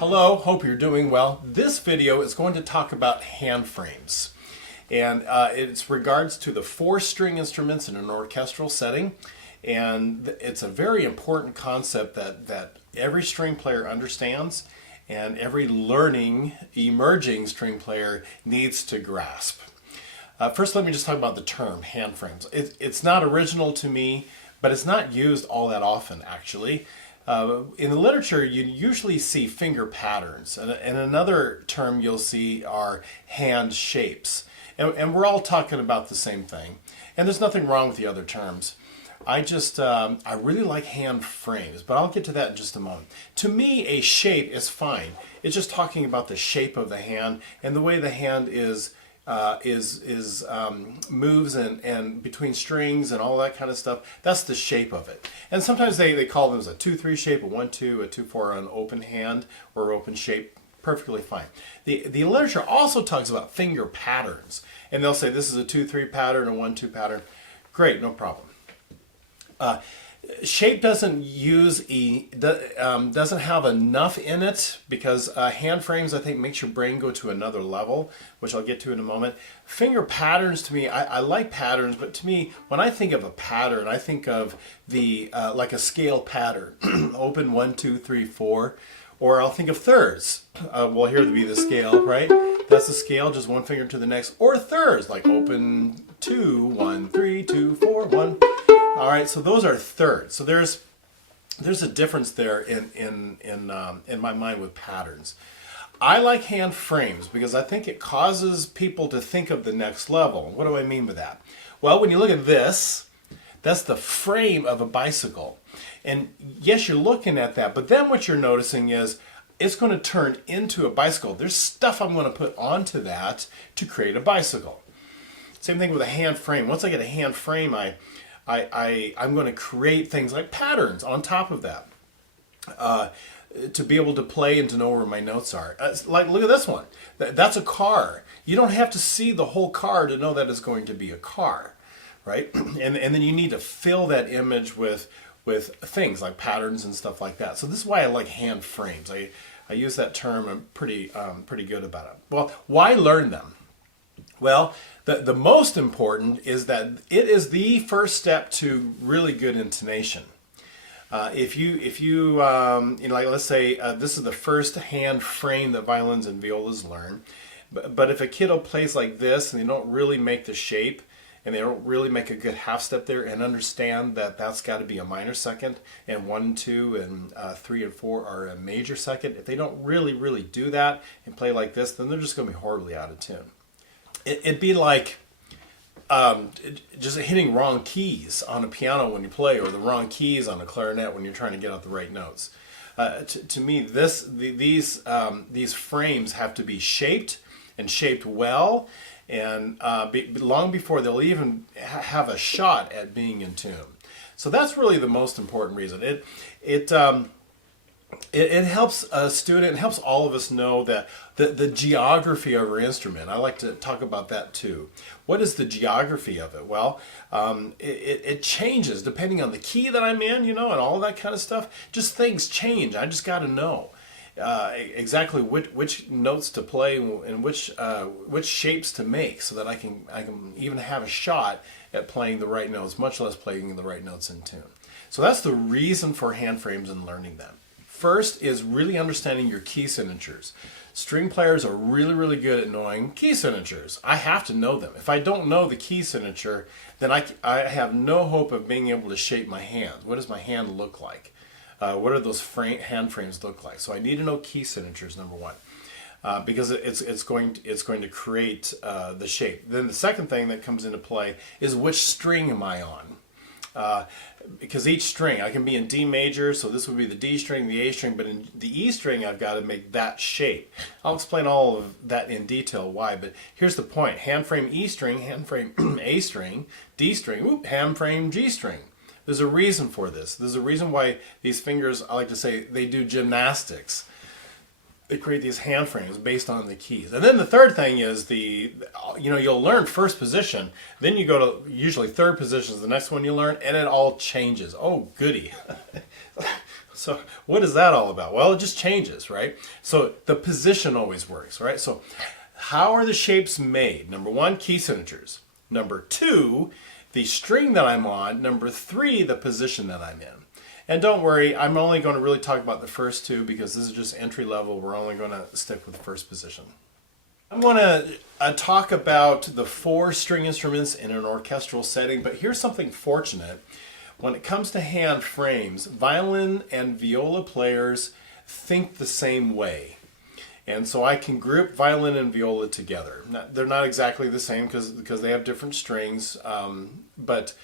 Hello, hope you're doing well. This video is going to talk about hand frames. And it's regards to the 4-string instruments in an orchestral setting. And it's a very important concept that every string player understands and every learning, emerging string player needs to grasp. First, let me just talk about the term hand frames. It's not original to me, but it's not used all that often, actually. In the literature, you usually see finger patterns, and another term you'll see are hand shapes. And we're all talking about the same thing. And there's nothing wrong with the other terms. I really like hand frames, but I'll get to that in just a moment. To me, a shape is fine. It's just talking about the shape of the hand and the way the hand moves and between strings and all that kind of stuff. That's the shape of it. And sometimes they call them as a 2-3 shape, a 1-2, a 2-4, an open hand or open shape. Perfectly fine. The literature also talks about finger patterns, and they'll say this is a 2-3 pattern, a 1-2 pattern. Great, no problem. Shape doesn't have enough in it because hand frames, I think, makes your brain go to another level, which I'll get to in a moment. Finger patterns, to me, I like patterns, but to me, when I think of a pattern, I think of the like a scale pattern, open 1, 2, 3, 4, or I'll think of thirds. Well, here would be the scale, right? That's the scale, just one finger to the next, or thirds, like open 2, 1, 3, 2, 4, 1. All right, so those are thirds. So there's a difference there in my mind with patterns. I like hand frames because I think it causes people to think of the next level. What do I mean by that? Well, when you look at this, that's the frame of a bicycle. And yes, you're looking at that, but then what you're noticing is it's going to turn into a bicycle. There's stuff I'm going to put onto that to create a bicycle. Same thing with a hand frame. Once I get a hand frame, I'm going to create things like patterns on top of that to be able to play and to know where my notes are. Like, look at this one. That's a car. You don't have to see the whole car to know that it's going to be a car, right? And then you need to fill that image with things like patterns and stuff like that. So this is why I like hand frames. I use that term. I'm pretty good about it. Well, why learn them? Well, the most important is that it is the first step to really good intonation. If you like, let's say this is the first hand frame that violins and violas learn, but if a kiddo plays like this and they don't really make the shape and they don't really make a good half step there and understand that that's got to be a minor second and 1, 2, and 3 and 4 are a major second, if they don't really do that and play like this, then they're just going to be horribly out of tune. It'd be like just hitting wrong keys on a piano when you play, or the wrong keys on a clarinet when you're trying to get out the right notes. To me, these frames have to be shaped and shaped well, and long before they'll even have a shot at being in tune. So that's really the most important reason. It helps a student, it helps all of us know that the geography of our instrument. I like to talk about that too. What is the geography of it? Well, it changes depending on the key that I'm in, and all that kind of stuff. Just things change. I just got to know exactly which notes to play and which shapes to make, so that I can even have a shot at playing the right notes, much less playing the right notes in tune. So that's the reason for hand frames and learning them. First is really understanding your key signatures. String players are really good at knowing key signatures. I have to know them. If I don't know the key signature, then I have no hope of being able to shape my hand. What does my hand look like? What are those hand frames look like? So I need to know key signatures, number one, because it's going to create the shape. Then the second thing that comes into play is which string am I on? Because each string, I can be in D major, so this would be the D string, the A string, but in the E string, I've got to make that shape. I'll explain all of that in detail why, but here's the point. Hand frame E string, hand frame A string, D string, hand frame G string. There's a reason for this. There's a reason why these fingers, I like to say, they do gymnastics. They create these hand frames based on the keys. And then the third thing is you'll learn first position, then you go to usually third position is the next one you learn, and it all changes. Oh, goody. So what is that all about? Well, it just changes, right? So the position always works, right? So how are the shapes made? Number one, key signatures. Number two, the string that I'm on. Number three, the position that I'm in. And don't worry, I'm only going to really talk about the first two because this is just entry level. We're only going to stick with the first position. I'm going to talk about the 4 string instruments in an orchestral setting, but here's something fortunate. When it comes to hand frames, violin and viola players think the same way. And so I can group violin and viola together. They're not exactly the same because they have different strings, but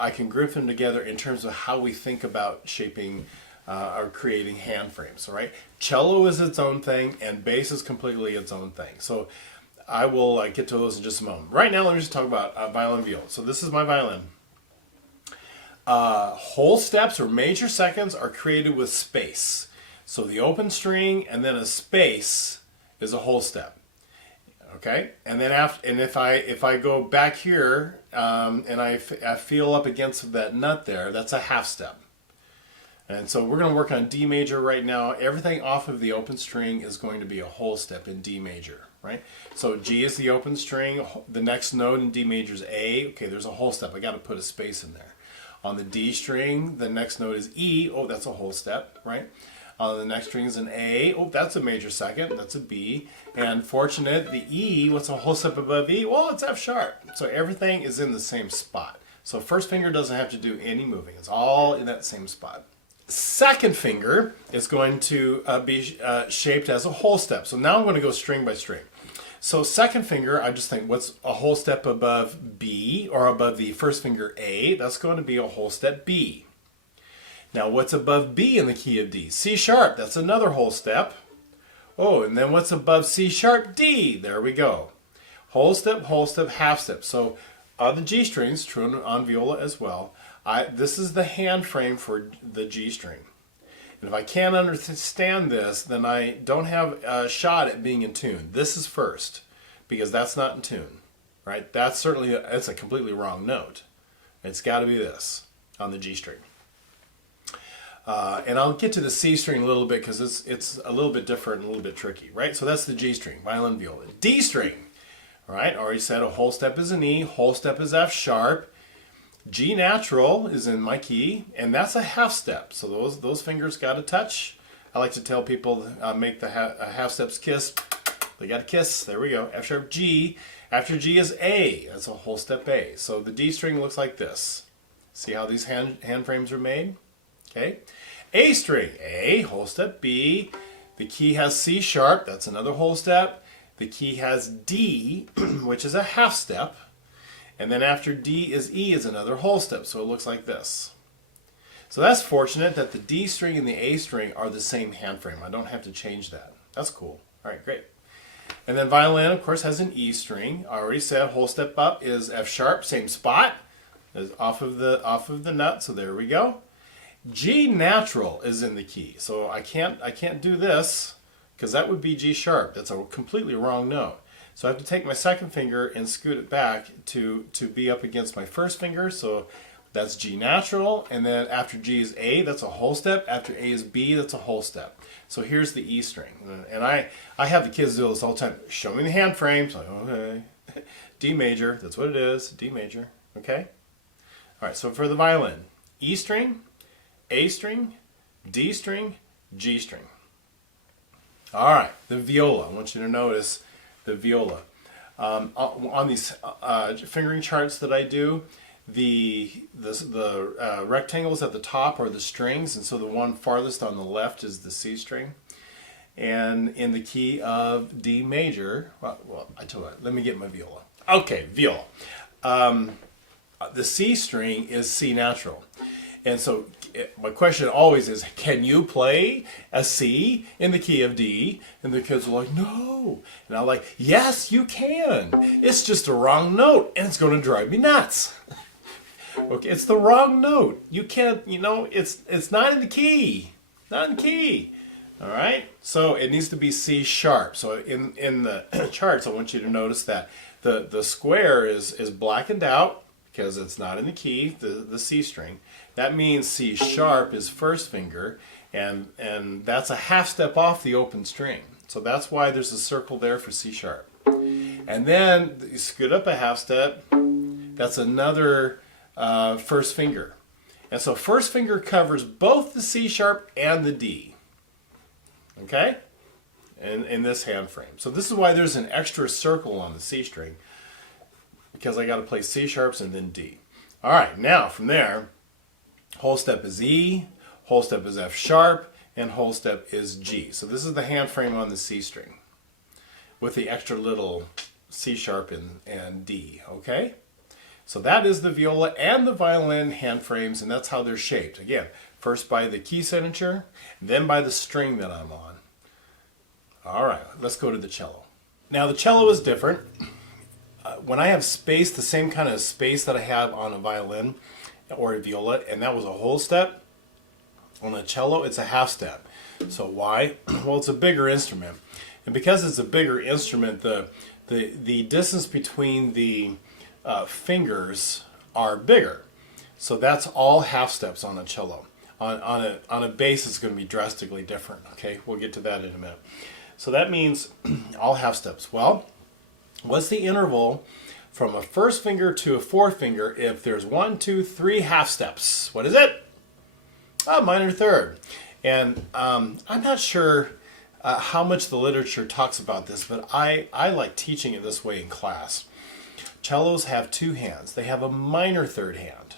I can group them together in terms of how we think about shaping or creating hand frames, right? Cello is its own thing, and bass is completely its own thing. So I will get to those in just a moment. Right now, let me just talk about violin and viola. So this is my violin. Whole steps or major seconds are created with space. So the open string and then a space is a whole step. Okay, and then if I go back here and I feel up against that nut there, that's a half step. And so we're going to work on D major right now. Everything off of the open string is going to be a whole step in D major, right? So G is the open string. The next note in D major is A. Okay, there's a whole step. I got to put a space in there. On the D string, the next note is E. Oh, that's a whole step, right? On the next string is an A. Oh, that's a major second. That's a B. And fortunate, the E, what's a whole step above E? Well, it's F sharp. So everything is in the same spot. So first finger doesn't have to do any moving. It's all in that same spot. Second finger is going to be shaped as a whole step. So now I'm going to go string by string. So second finger, I just think what's a whole step above B or above the first finger A? That's going to be a whole step B. Now what's above B in the key of D? C sharp, that's another whole step. Oh, and then what's above C sharp? D. There we go. Whole step, half step. So the G strings, true on viola as well. This is the hand frame for the G string. And if I can't understand this, then I don't have a shot at being in tune. This is first, because that's not in tune, right? That's a completely wrong note. It's got to be this on the G string. And I'll get to the C string a little bit because it's a little bit different and a little bit tricky, right? So that's the G string, violin, viola. D string, all right? Already said a whole step is an E, whole step is F sharp. G natural is in my key, and that's a half step. So those fingers got to touch. I like to tell people make the half steps kiss. They got to kiss. There we go. F sharp G. After G is A. That's a whole step A. So the D string looks like this. See how these hand frames are made? Okay. A string. A, whole step B. The key has C sharp. That's another whole step. The key has D, which is a half step. And then after D is E is another whole step. So it looks like this. So that's fortunate that the D string and the A string are the same hand frame. I don't have to change that. That's cool. All right, great. And then violin, of course, has an E string. I already said whole step up is F sharp, same spot as off of the nut. So there we go. G natural is in the key. So I can't do this because that would be G sharp. That's a completely wrong note. So I have to take my second finger and scoot it back to be up against my first finger. So that's G natural. And then after G is A, that's a whole step. After A is B, that's a whole step. So here's the E string. And I have the kids do this all the time. Show me the hand frame. So, okay. D major, that's what it is. D major. Okay? All right, so for the violin, E string, A string, D string, G string. All right, the viola. I want you to notice the viola. On these fingering charts that I do, the rectangles at the top are the strings, and so the one farthest on the left is the C string. And in the key of D major, well I tell you what, let me get my viola. Okay, viola. The C string is C natural. And so my question always is, can you play a C in the key of D? And the kids are like, no. And I'm like, yes, you can. It's just a wrong note, and it's going to drive me nuts. Okay, it's the wrong note. You can't, it's not in the key. Not in the key. All right? So it needs to be C sharp. So in the charts, I want you to notice that the square is blackened out, because it's not in the key, the C string. That means C sharp is first finger, and that's a half step off the open string. So that's why there's a circle there for C sharp. And then you scoot up a half step, that's another first finger. And so first finger covers both the C sharp and the D. Okay? In this hand frame. So this is why there's an extra circle on the C string, because I got to play C sharps and then D. All right, now from there, whole step is E, whole step is F sharp, and whole step is G. So this is the hand frame on the C string with the extra little C sharp and D, okay? So that is the viola and the violin hand frames, and that's how they're shaped. Again, first by the key signature, then by the string that I'm on. All right, let's go to the cello. Now the cello is different. When I have space, the same kind of space that I have on a violin or a viola, and that was a whole step, on a cello it's a half step. So why? Well, it's a bigger instrument. And because it's a bigger instrument, the distance between the fingers are bigger. So that's all half steps on a cello. On a bass, it's going to be drastically different. Okay, we'll get to that in a minute. So that means all half steps. Well, what's the interval from a first finger to a fourth finger if there's 1, 2, 3 half steps? What is it? A minor third. And I'm not sure how much the literature talks about this, but I like teaching it this way in class. Cellos have two hands. They have a minor third hand.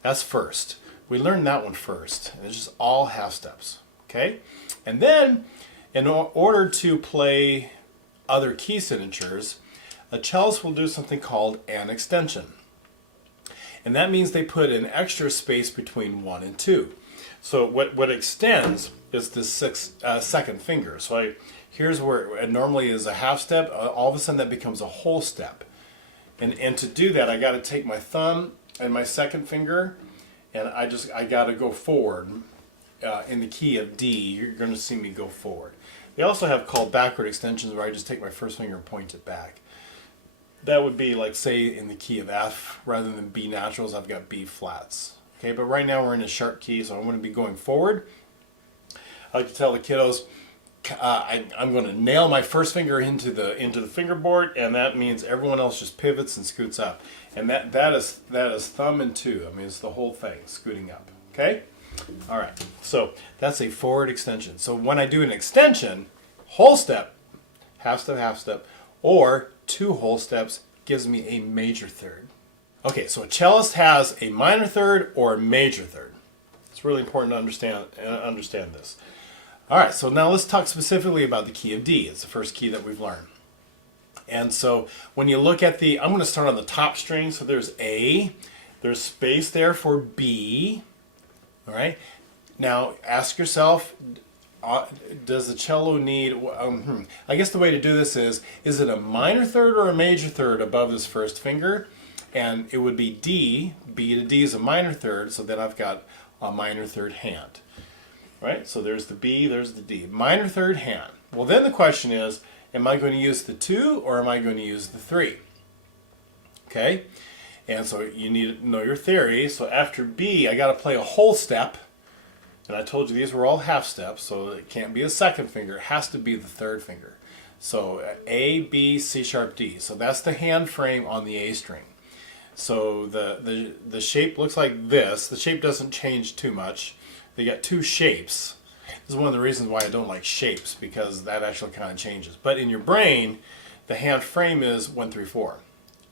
That's first. We learned that one first. And it's just all half steps. Okay? And then, in order to play other key signatures, a cellist will do something called an extension. And that means they put an extra space between 1 and 2. So what extends is the second finger. So here's where it normally is a half step. All of a sudden that becomes a whole step. And to do that, I got to take my thumb and my second finger, and I got to go forward in the key of D. You're going to see me go forward. They also have called backward extensions, where I just take my first finger and point it back. That would be like, say, in the key of F, rather than B naturals, I've got B flats. Okay, but right now we're in a sharp key, so I'm going to be going forward. I like to tell the kiddos, I'm going to nail my first finger into the fingerboard, and that means everyone else just pivots and scoots up. And that is thumb and 2. I mean, it's the whole thing, scooting up. Okay? All right, so that's a forward extension. So when I do an extension, whole step, half step, or 2 whole steps gives me a major third. Okay, so a cellist has a minor third or a major third. It's really important to understand this. All right, so now let's talk specifically about the key of D. It's the first key that we've learned. And so when you look at I'm going to start on the top string. So there's A, there's space there for B. All right. Now ask yourself, does the cello need, I guess the way to do this is it a minor third or a major third above this first finger? And it would be D. B to D is a minor third, so then I've got a minor third hand. Right? So there's the B, there's the D. Minor third hand. Well, then the question is, am I going to use the 2 or am I going to use the 3? Okay? And so you need to know your theory. So after B, I got to play a whole step. And I told you these were all half steps, so it can't be a second finger. It has to be the third finger. So A, B, C sharp, D. So that's the hand frame on the A string. So the shape looks like this. The shape doesn't change too much. They got 2 shapes. This is one of the reasons why I don't like shapes, because that actually kind of changes. But in your brain, the hand frame is 1, 3, 4.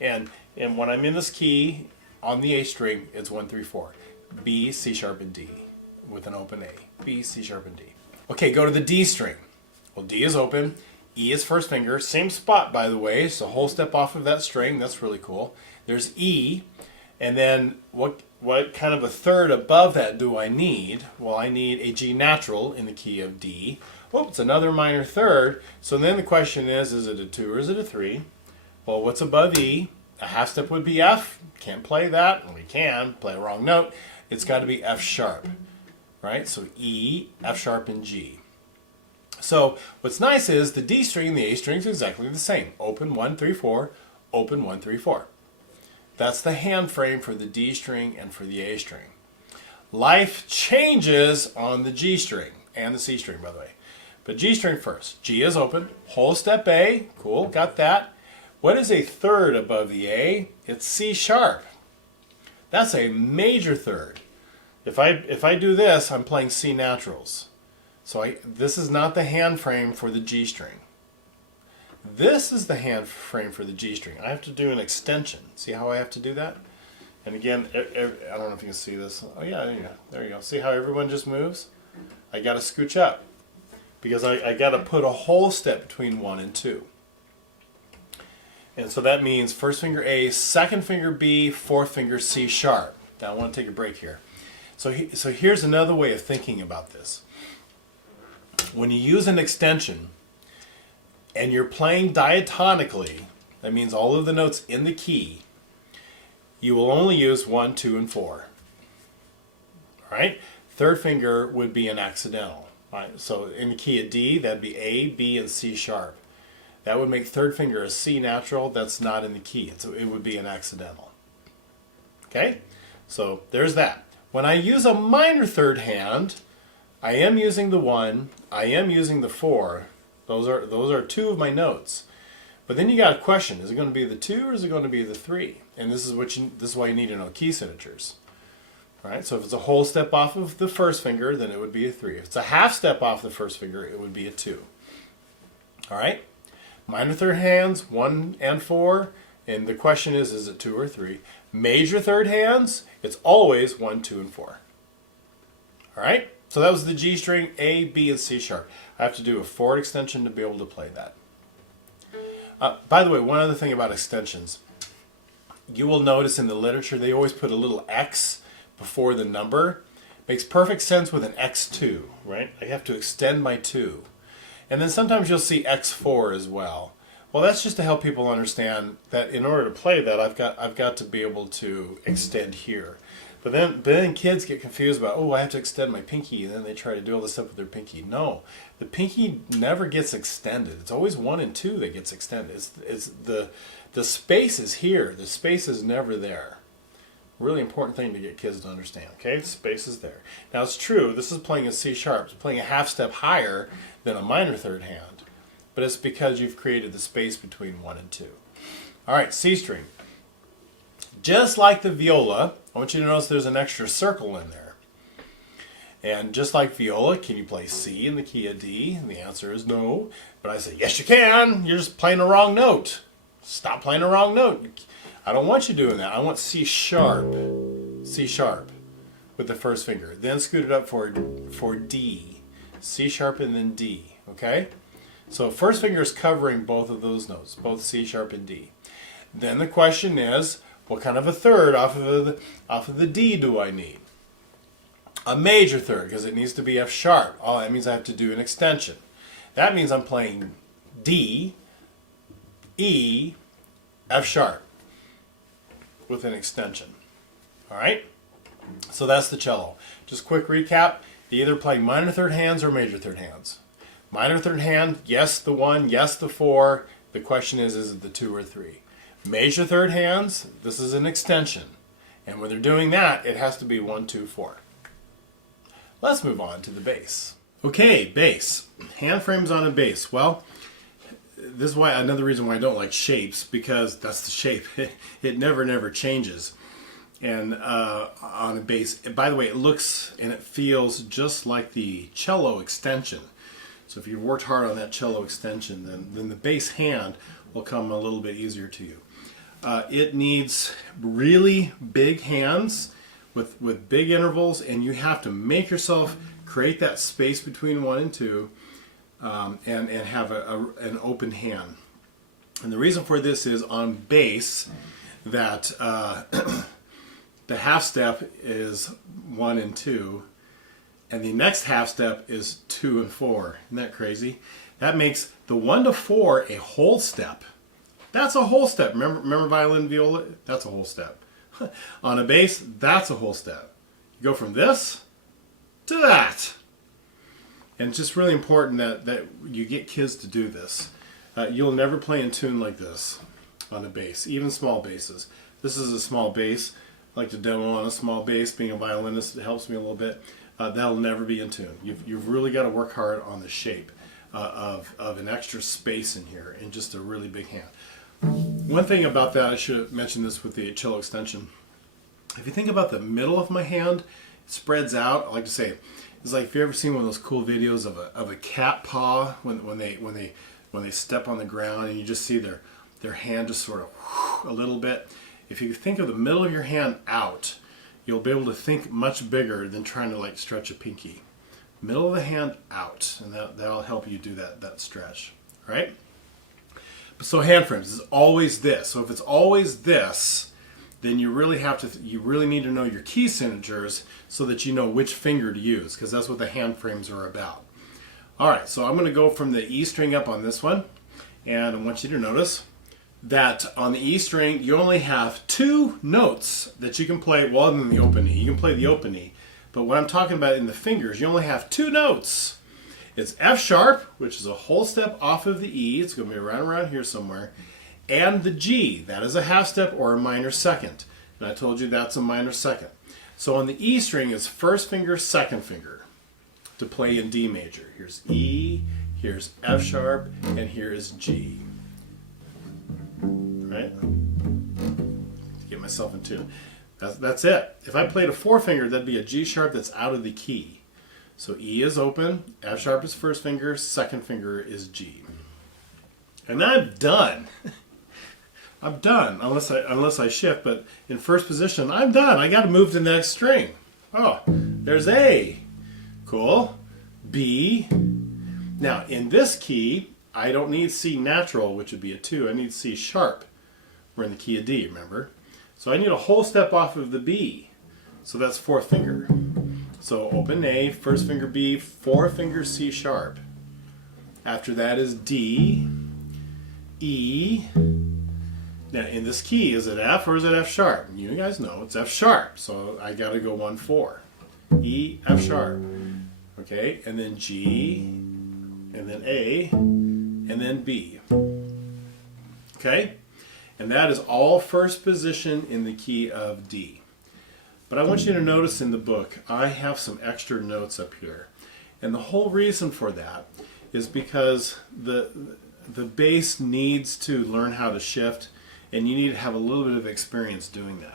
And when I'm in this key on the A string, it's 1, 3, 4. B, C sharp, and D with an open A. B, C sharp, and D. Okay, go to the D string. Well, D is open. E is first finger. Same spot, by the way. So whole step off of that string. That's really cool. There's E. And then what kind of a third above that do I need? Well, I need a G natural in the key of D. Well, it's another minor third. So then the question is it a 2 or is it a 3? Well, what's above E? A half step would be F. Can't play that. We can play a wrong note. It's got to be F sharp, right? So E, F sharp, and G. So what's nice is the D string and the A string is exactly the same. Open 1, 3, 4. Open 1, 3, 4. That's the hand frame for the D string and for the A string. life changes on the G string and the C string, by the way. But G string first. G is open. Whole step A. Cool, got that. What is a third above the A? It's C sharp. That's a major third. If I do this, I'm playing C naturals. So this is not the hand frame for the G string. This is the hand frame for the G string. I have to do an extension. See how I have to do that? And again, I don't know if you can see this. Oh yeah, there you go. See how everyone just moves? I got to scooch up because I got to put a whole step between 1 and 2. And so that means first finger A, second finger B, fourth finger C sharp. Now I want to take a break here. So here's another way of thinking about this. When you use an extension and you're playing diatonically, that means all of the notes in the key, you will only use 1, 2, and 4. All right? Third finger would be an accidental. All right? So in the key of D, that'd be A, B, and C sharp. That would make third finger a C natural. That's not in the key. So it would be an accidental. Okay? So there's that. When I use a minor third hand, I am using the 1, I am using the 4. Those are 2 of my notes. But then you got a question: is it going to be the 2 or is it going to be the 3? And this is why you need to know key signatures. All right. So if it's a whole step off of the first finger, then it would be a 3. If it's a half step off the first finger, it would be a 2. All right. Minor third hands 1 and 4, and the question is it 2 or 3? Major third hands, it's always 1, 2, and 4. All right. So that was the G string, A, B, and C sharp. I have to do a forward extension to be able to play that. By the way, one other thing about extensions. You will notice in the literature they always put a little X before the number. Makes perfect sense with an X2, right? I have to extend my 2. And then sometimes you'll see X4 as well. Well, that's just to help people understand that in order to play that, I've got to be able to extend here. But then kids get confused about, oh, I have to extend my pinky, and then they try to do all this stuff with their pinky. No, the pinky never gets extended. It's always 1 and 2 that gets extended. It's the space is here. The space is never there. Really important thing to get kids to understand. Okay, the space is there. Now it's true. This is playing a C sharp. It's playing a half step higher than a minor third hand, but it's because you've created the space between 1 and 2. All right, C string. Just like the viola, I want you to notice there's an extra circle in there. And just like viola, can you play C in the key of D? And the answer is no. But I say, yes you can. You're just playing the wrong note. Stop playing the wrong note. I don't want you doing that. I want C sharp with the first finger. Then scoot it up for D. C sharp and then D, okay? So first finger is covering both of those notes, both C sharp and D. Then the question is, what kind of a third off of the D do I need? A major third, because it needs to be F sharp. Oh, that means I have to do an extension. That means I'm playing D, E, F sharp with an extension. All right? So that's the cello. Just quick recap. You either play minor third hands or major third hands. Minor third hand, yes the 1, yes the 4. The question is it the 2 or 3? Major third hands, this is an extension. And when they're doing that, it has to be 1, 2, 4. Let's move on to the bass. Okay, bass. Hand frames on a bass. Well, this is why another reason why I don't like shapes, because that's the shape. It never changes. And on a bass, by the way, it looks and it feels just like the cello extension. So if you've worked hard on that cello extension, then the bass hand will come a little bit easier to you. It needs really big hands with big intervals, and you have to make yourself create that space between 1 and 2 and have an open hand. And the reason for this is on bass that the half step is 1 and 2, and the next half step is 2 and 4. Isn't that crazy? That makes the 1 to 4 a whole step. That's a whole step. Remember violin and viola? That's a whole step. On a bass, that's a whole step. You go from this to that. And it's just really important that you get kids to do this. You'll never play in tune like this on a bass, even small basses. This is a small bass. like to demo on a small bass. Being a violinist, it helps me a little bit. That'll never be in tune. You've really got to work hard on the shape of an extra space in here and just a really big hand. One thing about that, I should have mentioned this with the cello extension. If you think about the middle of my hand, it spreads out. I like to say, it's like if you ever seen one of those cool videos of a cat paw when they step on the ground and you just see their hand just sort of a little bit. If you think of the middle of your hand out, you'll be able to think much bigger than trying to like stretch a pinky. Middle of the hand out, and that'll help you do that stretch, right? So hand frames is always this. So if it's always this, then you really need to know your key signatures so that you know which finger to use, because that's what the hand frames are about. All right, so I'm going to go from the E string up on this one, and I want you to notice that on the E string, you only have 2 notes that you can play, well, other than the open E. You can play the open E, but what I'm talking about in the fingers, you only have 2 notes. It's F sharp, which is a whole step off of the E. It's going to be right around here somewhere. And the G, that is a half step or a minor second. And I told you that's a minor second. So on the E string, it's first finger, second finger to play in D major. Here's E, here's F sharp, and here is G. Right? Get myself in tune. That's it. If I played a 4-finger, that'd be a G sharp that's out of the key. So E is open, F sharp is first finger, second finger is G. And I'm done. I'm done, unless I shift, but in first position, I'm done. I got to move to the next string. Oh, there's A. Cool. B. Now, in this key, I don't need C natural, which would be a 2. I need C sharp. We're in the key of D, remember? So I need a whole step off of the B. So that's 4th finger. So open A, first finger B, 4th finger C sharp. After that is D, E. Now in this key, is it F or is it F sharp? You guys know it's F sharp, so I got to go 1-4. E, F sharp. Okay, and then G, and then A, and then B. Okay? And that is all first position in the key of D. But I want you to notice in the book, I have some extra notes up here. And the whole reason for that is because the bass needs to learn how to shift, and you need to have a little bit of experience doing that.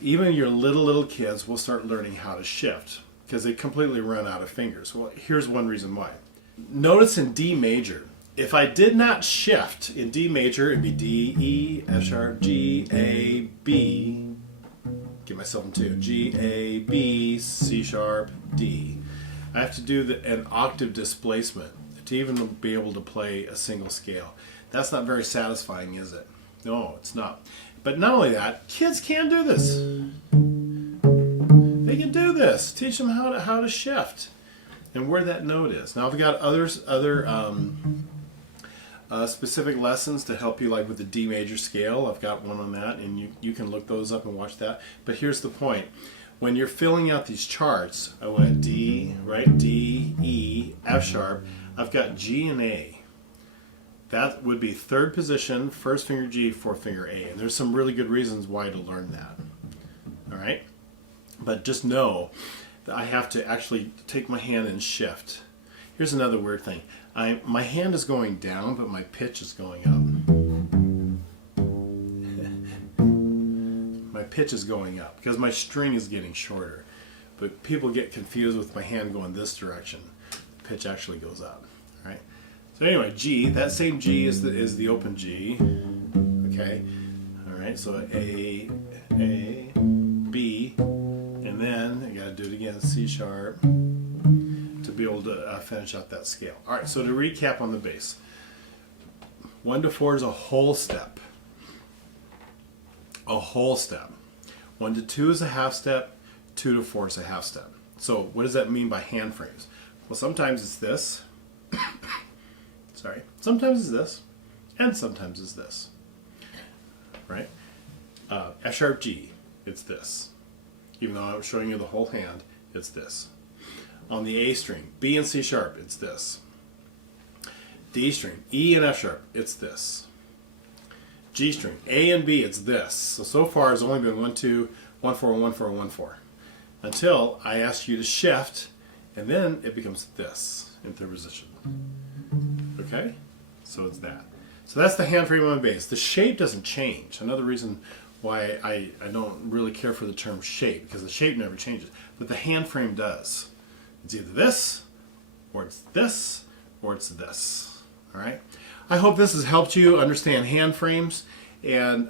Even your little kids will start learning how to shift because they completely run out of fingers. Well, here's one reason why. Notice in D major, if I did not shift in D major, it'd be D, E, F sharp, G, A, B. Get myself in tune. G, A, B, C sharp, D. I have to do an octave displacement to even be able to play a single scale. That's not very satisfying, is it? No, it's not. But not only that, kids can do this. They can do this. Teach them how to shift and where that note is. Now I've got other specific lessons to help you, like with the D major scale. I've got one on that, and you can look those up and watch that. But here's the point. When you're filling out these charts, I went D, right? D, E, F sharp. I've got G and A. That would be 3rd position, first finger G, 4th finger A. And there's some really good reasons why to learn that. All right? But just know that I have to actually take my hand and shift. Here's another weird thing. My hand is going down, but my pitch is going up. My pitch is going up because my string is getting shorter. But people get confused with my hand going this direction. The pitch actually goes up. All right? So anyway, G, that same G is the open G. Okay? All right, so A, B, and then I got to do it again, C sharp, to be able to finish out that scale. All right, so to recap on the bass, 1 to 4 is a whole step. A whole step. 1 to 2 is a half step. 2 to 4 is a half step. So what does that mean by hand frames? Well, sometimes it's this. Sorry. Sometimes it's this. And sometimes it's this. Right? F sharp G, it's this. Even though I'm showing you the whole hand, it's this. On the A string, B and C sharp, it's this. D string, E and F sharp, it's this. G string. A and B, it's this. So far it's only been 1, 2, 1, 4, 1, 4, 1, 4. Until I ask you to shift, and then it becomes this in third position. Okay? So it's that. So that's the hand frame on the bass. The shape doesn't change. Another reason why I don't really care for the term shape, because the shape never changes. But the hand frame does. It's either this, or it's this, or it's this. All right? I hope this has helped you understand hand frames. And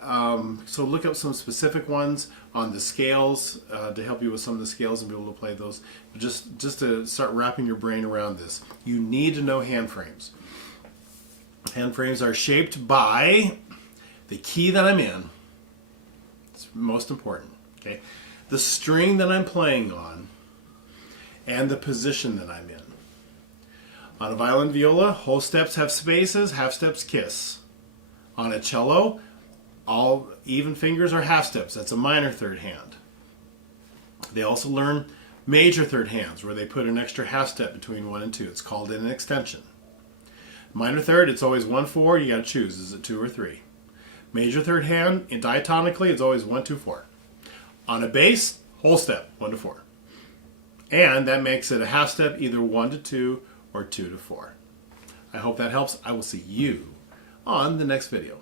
so look up some specific ones on the scales to help you with some of the scales and be able to play those. But just to start wrapping your brain around this, you need to know hand frames. Hand frames are shaped by the key that I'm in. It's most important. Okay, the string that I'm playing on, and the position that I'm in. On a violin and viola, whole steps have spaces, half steps kiss. On a cello, all even fingers are half steps. That's a minor third hand. They also learn major third hands, where they put an extra half step between 1 and 2. It's called an extension. Minor third, it's always 1, 4. You got to choose. Is it 2 or 3? Major third hand, diatonically, it's always 1, 2, 4. On a bass, whole step, 1 to 4. And that makes it a half step, either 1 to 2 or 2 to 4. I hope that helps. I will see you on the next video.